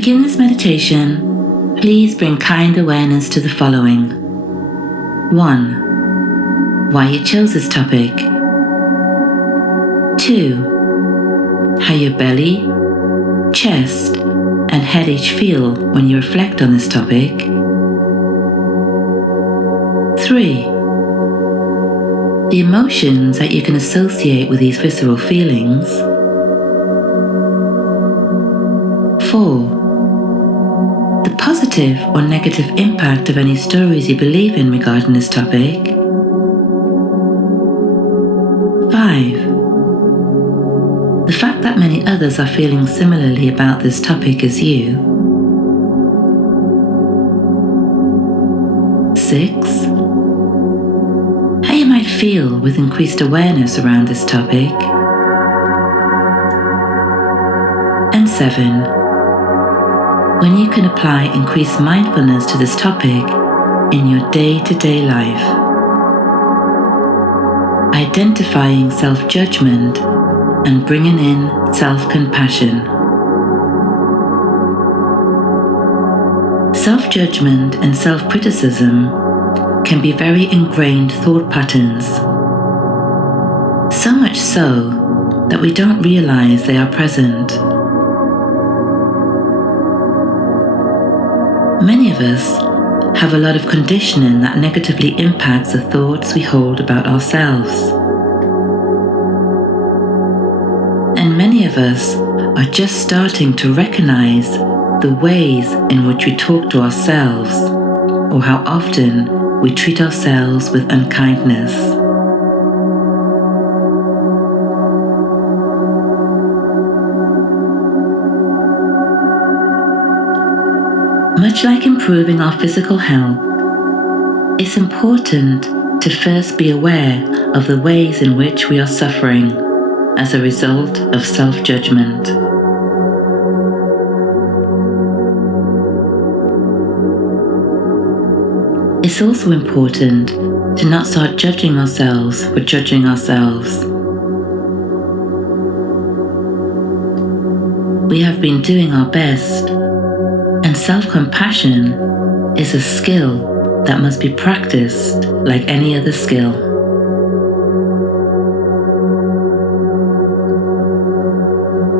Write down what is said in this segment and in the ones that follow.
begin this meditation, please bring kind awareness to the following. 1. Why you chose this topic. 2. How your belly, chest, and head each feel when you reflect on this topic. 3. The emotions that you can associate with these visceral feelings. 4. The positive or negative impact of any stories you believe in regarding this topic. 5. The fact that many others are feeling similarly about this topic as you. 6. How you might feel with increased awareness around this topic. And 7. When you can apply increased mindfulness to this topic in your day-to-day life. Identifying self-judgment and bringing in self-compassion. Self-judgment and self-criticism can be very ingrained thought patterns, so much so that we don't realize they are present. Many of us have a lot of conditioning that negatively impacts the thoughts we hold about ourselves. And many of us are just starting to recognize the ways in which we talk to ourselves, or how often we treat ourselves with unkindness. Much like improving our physical health, it's important to first be aware of the ways in which we are suffering as a result of self-judgment. It's also important to not start judging ourselves for judging ourselves. We have been doing our best, and self-compassion is a skill that must be practiced like any other skill.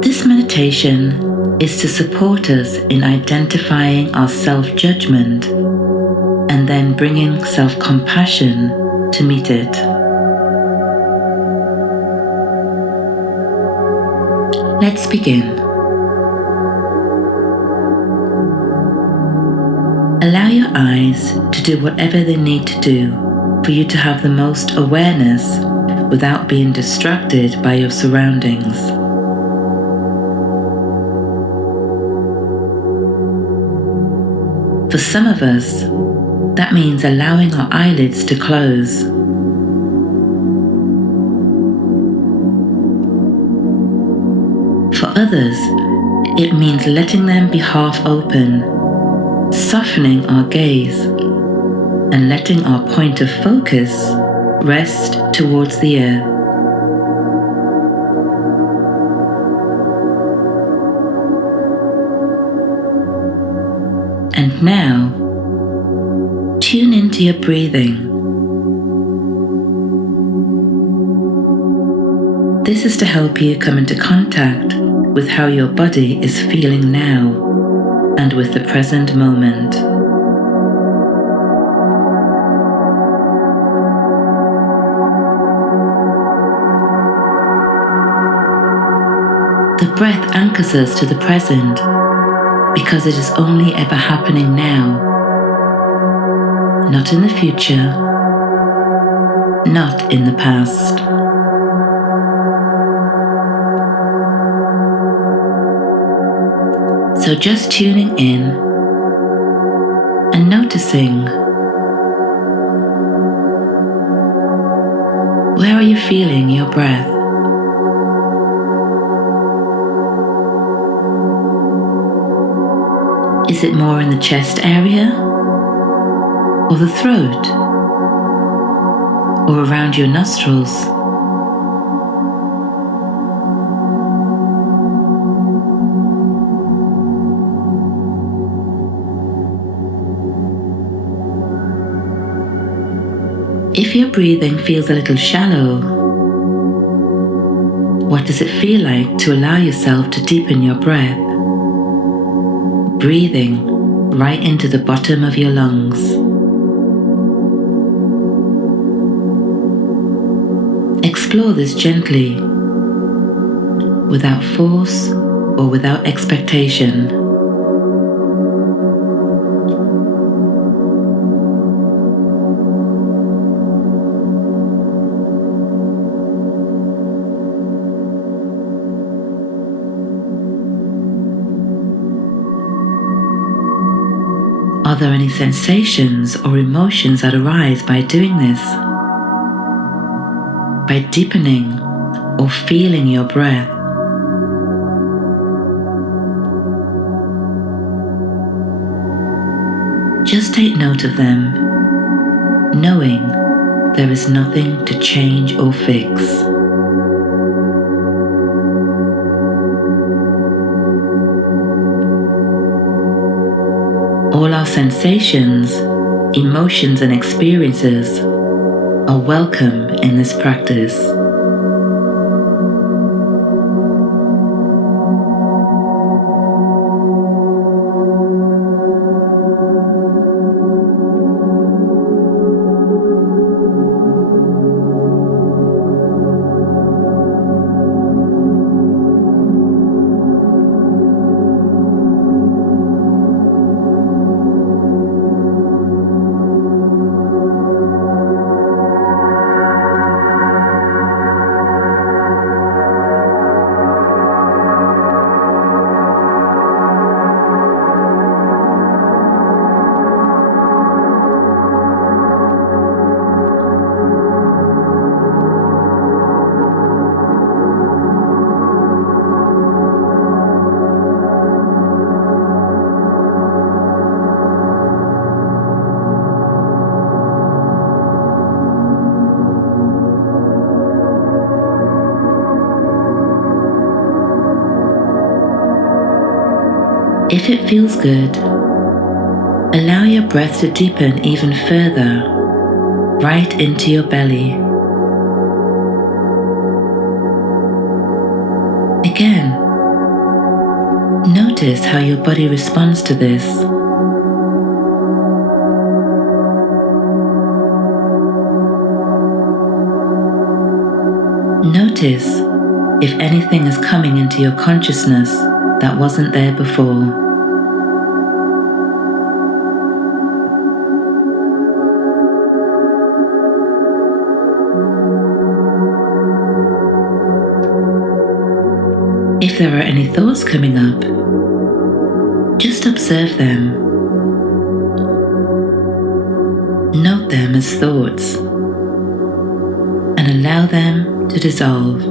This meditation is to support us in identifying our self-judgment and then bringing self-compassion to meet it. Let's begin. Allow your eyes to do whatever they need to do for you to have the most awareness without being distracted by your surroundings. For some of us, that means allowing our eyelids to close. For others, it means letting them be half open, softening our gaze, and letting our point of focus rest towards the earth. And now, tune into your breathing. This is to help you come into contact with how your body is feeling now and with the present moment. The breath anchors us to the present because it is only ever happening now, not in the future, not in the past. So just tuning in and noticing, where are you feeling your breath? Is it more in the chest area, or the throat, or around your nostrils? If your breathing feels a little shallow, what does it feel like to allow yourself to deepen your breath? Breathing right into the bottom of your lungs. Explore this gently, without force or without expectation. Are there any sensations or emotions that arise by doing this? By deepening or feeling your breath? Just take note of them, knowing there is nothing to change or fix. All our sensations, emotions, and experiences are welcome in this practice. If it feels good, allow your breath to deepen even further, right into your belly. Again, notice how your body responds to this. Notice if anything is coming into your consciousness that wasn't there before. If there are any thoughts coming up, just observe them. Note them as thoughts and allow them to dissolve.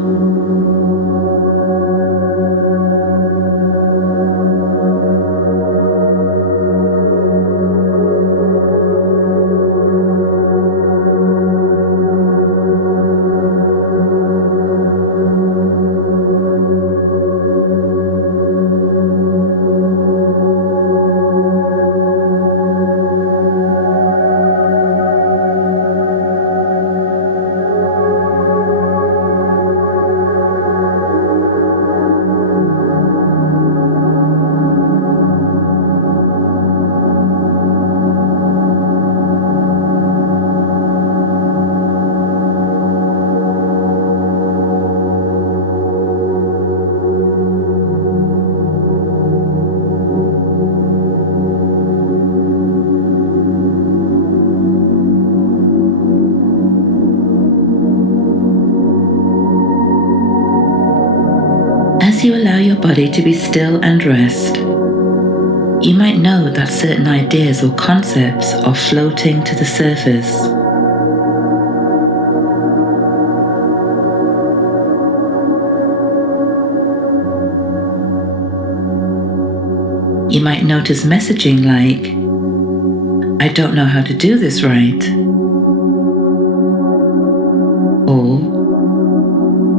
As you allow your body to be still and rest, you might know that certain ideas or concepts are floating to the surface. You might notice messaging like, "I don't know how to do this right," or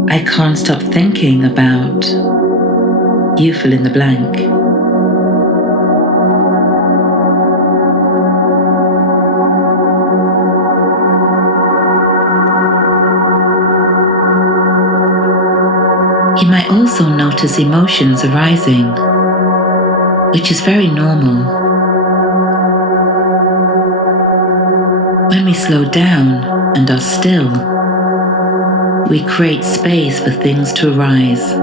"I can't stop thinking about," you fill in the blank. also notice emotions arising, which is very normal. When we slow down and are still, we create space for things to arise.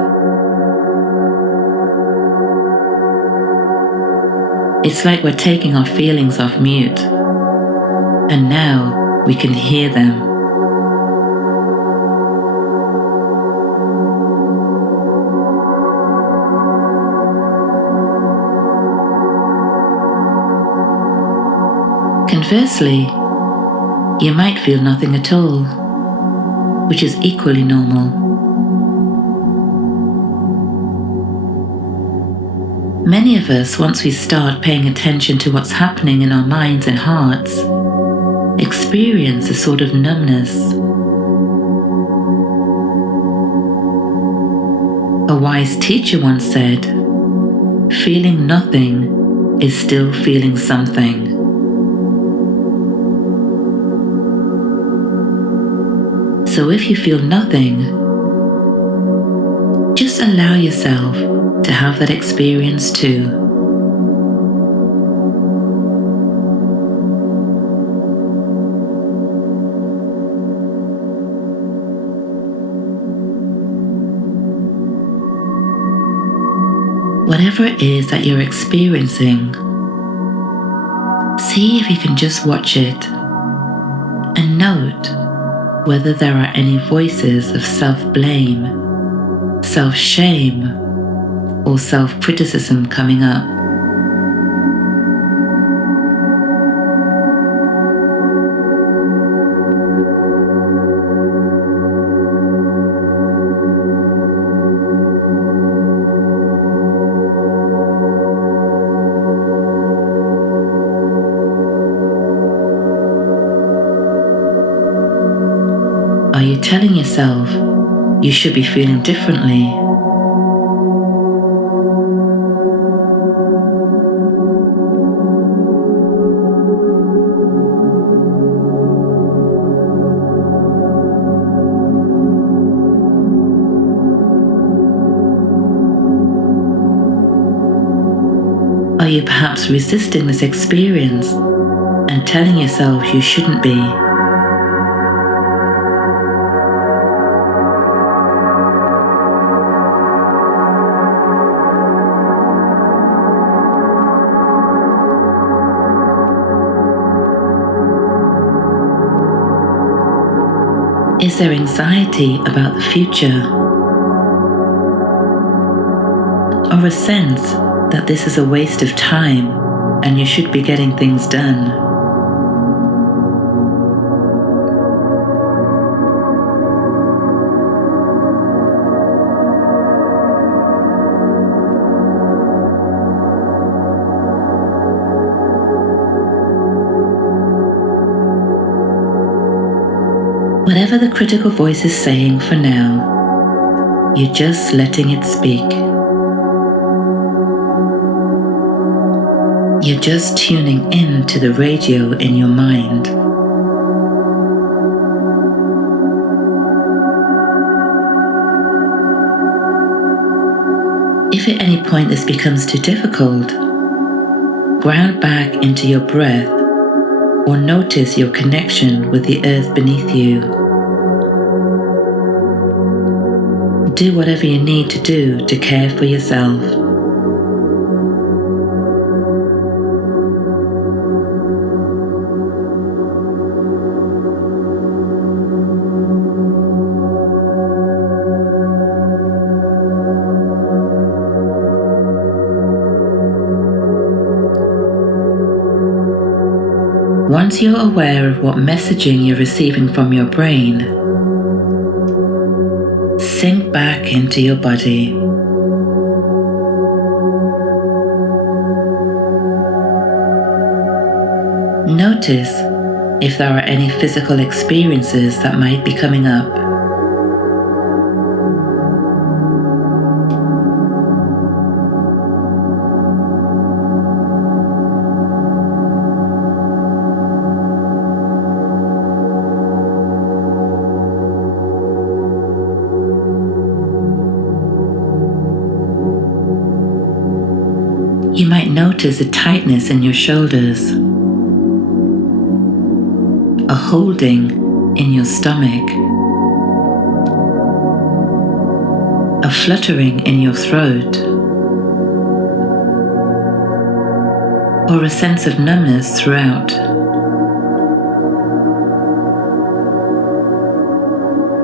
It's like we're taking our feelings off mute, and now we can hear them. Conversely, you might feel nothing at all, which is equally normal. Many of us, once we start paying attention to what's happening in our minds and hearts, experience a sort of numbness. A wise teacher once said, "Feeling nothing is still feeling something." So if you feel nothing, just allow yourself to have that experience too. Whatever it is that you're experiencing, see if you can just watch it and note whether there are any voices of self-blame, self-shame, or self-criticism coming up. Are you telling yourself you should be feeling differently? Are you perhaps resisting this experience and telling yourself you shouldn't be? Is there anxiety about the future? Or a sense that this is a waste of time and you should be getting things done? Whatever the critical voice is saying for now, you're just letting it speak. You're just tuning in to the radio in your mind. If at any point this becomes too difficult, ground back into your breath or notice your connection with the earth beneath you. Do whatever you need to do to care for yourself. Once you're aware of what messaging you're receiving from your brain, sink back into your body. Notice if there are any physical experiences that might be coming up. You might notice a tightness in your shoulders, a holding in your stomach, a fluttering in your throat, or a sense of numbness throughout.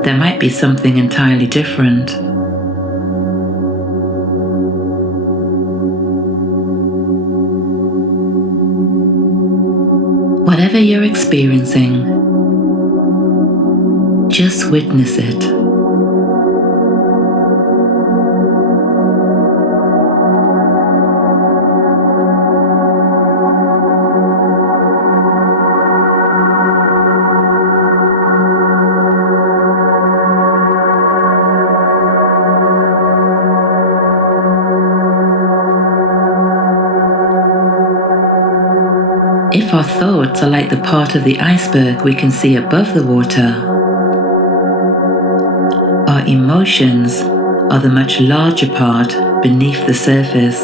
There might be something entirely different. Whatever you're experiencing, just witness it. If our thoughts are like the part of the iceberg we can see above the water, our emotions are the much larger part beneath the surface.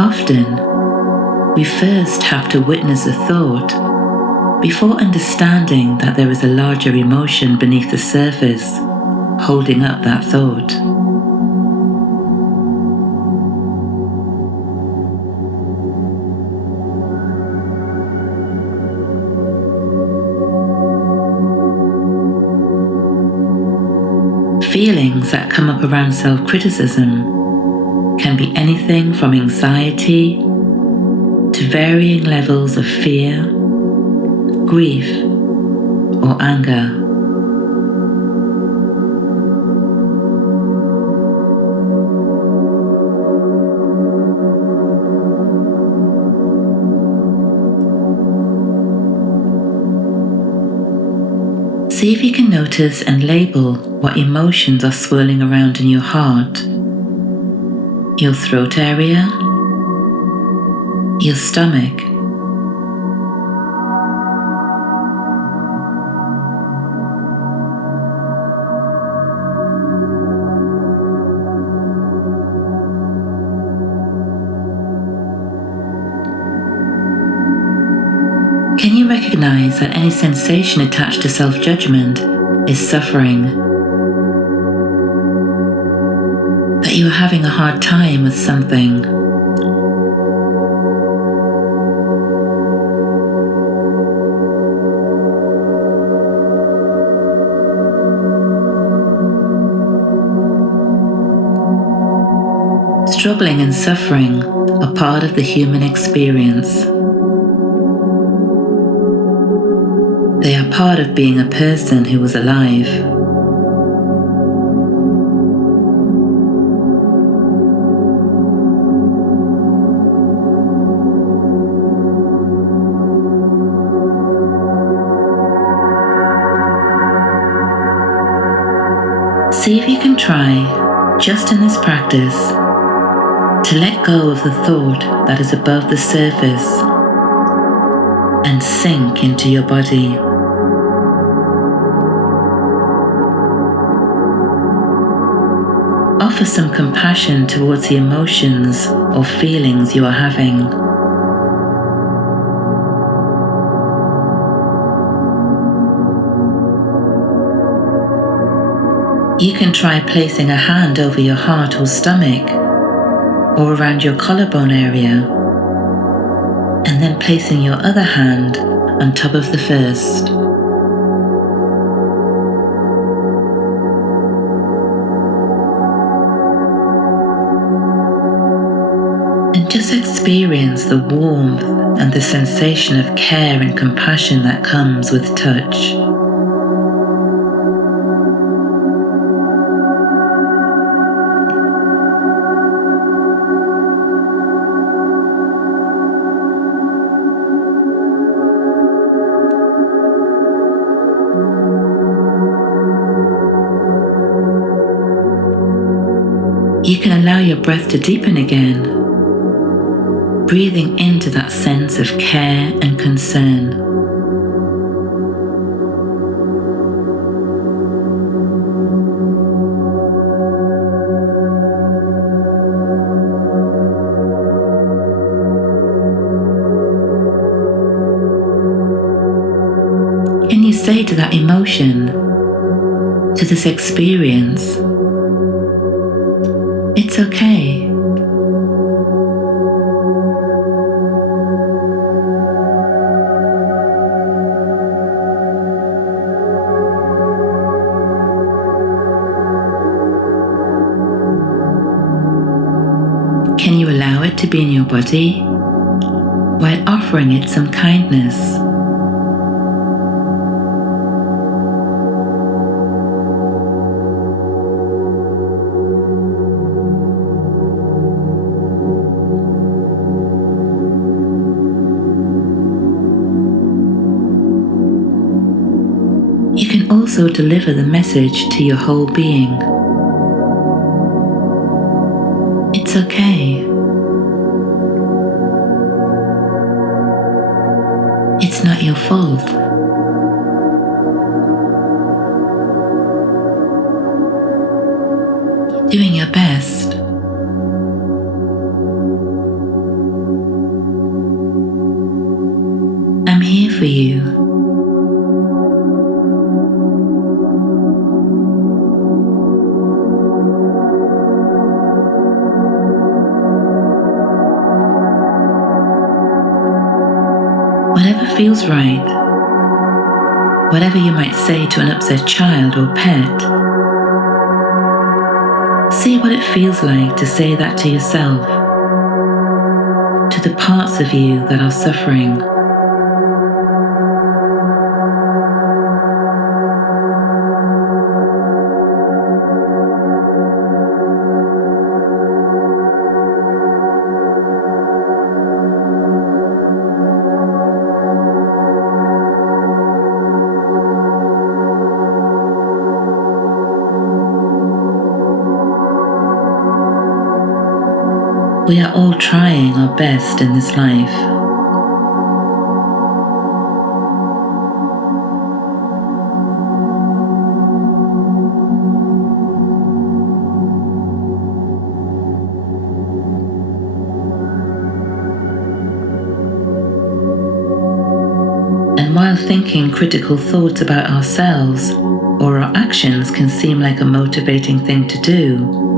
Often, we first have to witness a thought before understanding that there is a larger emotion beneath the surface holding up that thought. Feelings that come up around self-criticism can be anything from anxiety to varying levels of fear, grief, or anger. See if you can notice and label what emotions are swirling around in your heart, your throat area, your stomach, Can you recognize that any sensation attached to self-judgment is suffering? That you are having a hard time with something? Struggling and suffering are part of the human experience. They are part of being a person who was alive. See if you can try, just in this practice, to let go of the thought that is above the surface and sink into your body. Offer some compassion towards the emotions or feelings you are having. You can try placing a hand over your heart or stomach, or around your collarbone area, and then placing your other hand on top of the first. And just experience the warmth and the sensation of care and compassion that comes with touch. You can allow your breath to deepen again, breathing into that sense of care and concern. Can you say to that emotion, to this experience, it's okay. Can you allow it to be in your body while offering it some kindness? You can also deliver the message to your whole being. It's okay. It's not your fault. You're doing your best. I'm here for you. Whatever feels right, whatever you might say to an upset child or pet, see what it feels like to say that to yourself, to the parts of you that are suffering. We are all trying our best in this life. And while thinking critical thoughts about ourselves or our actions can seem like a motivating thing to do,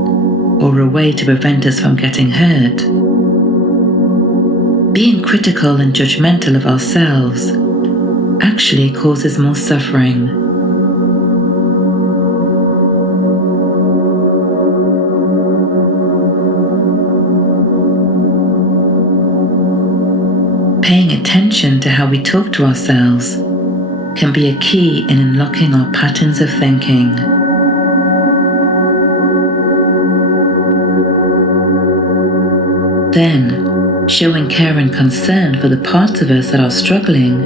or a way to prevent us from getting hurt, being critical and judgmental of ourselves actually causes more suffering. Paying attention to how we talk to ourselves can be a key in unlocking our patterns of thinking. Then, showing care and concern for the parts of us that are struggling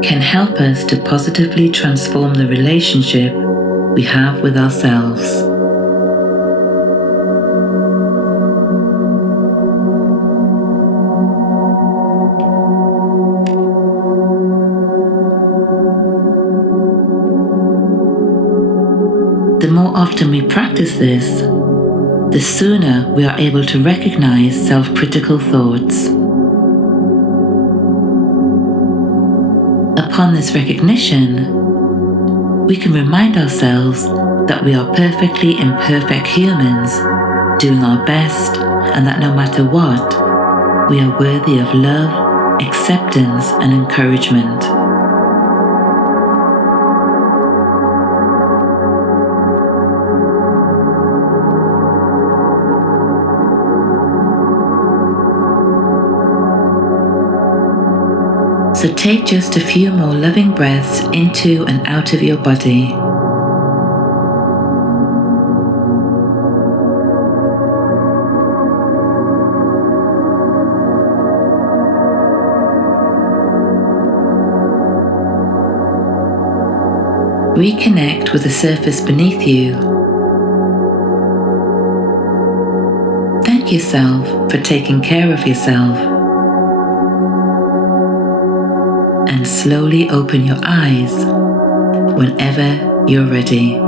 can help us to positively transform the relationship we have with ourselves. The more often we practice this, the sooner we are able to recognize self-critical thoughts. Upon this recognition, we can remind ourselves that we are perfectly imperfect humans, doing our best, and that no matter what, we are worthy of love, acceptance, and encouragement. So take just a few more loving breaths into and out of your body. Reconnect with the surface beneath you. Then thank yourself for taking care of yourself. And slowly open your eyes whenever you're ready.